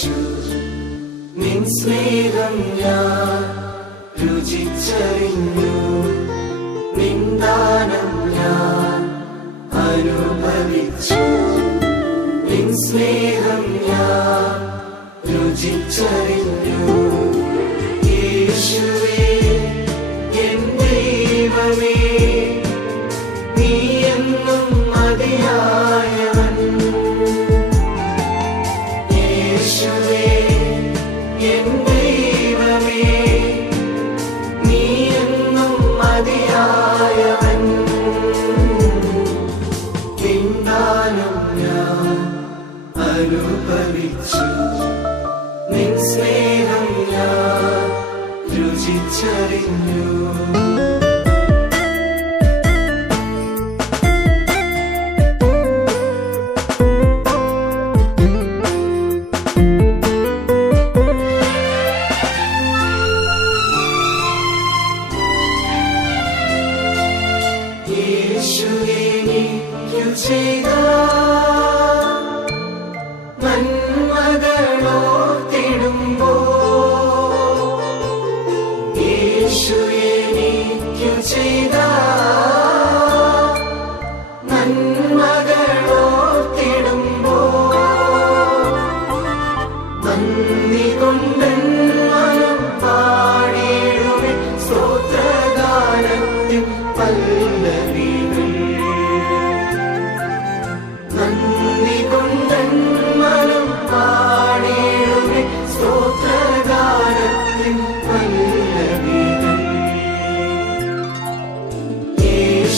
അനുഭവിച്ചു നിൻ സ്നേഹം ഞാൻ രുചിച്ചറിഞ്ഞു. നിന്ദാനം ഞാൻ അനുഭവിച്ചു. നിൻ സ്നേഹം ഞാൻ രുചിച്ചറിഞ്ഞു. യേശുവേ 버리지 닌 스네함야 루지 차리뇨 예수의 이 교제가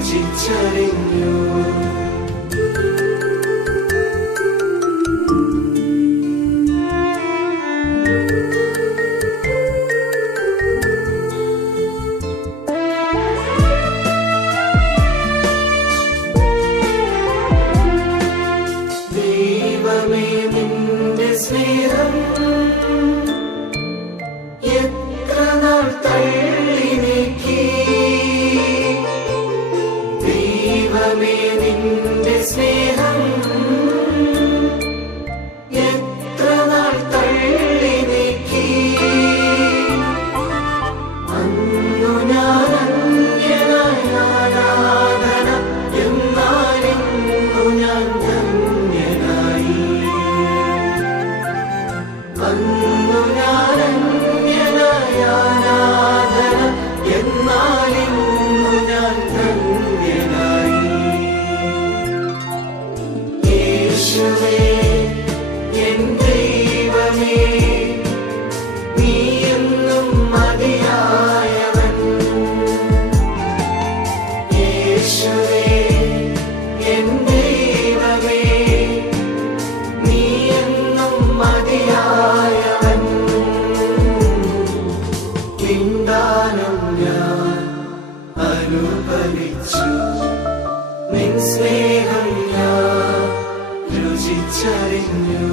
정신 차리며 Praise me. അനുഭവിച്ചു. നിൻ സ്നേഹം ഞാൻ രുചിച്ചറിഞ്ഞു.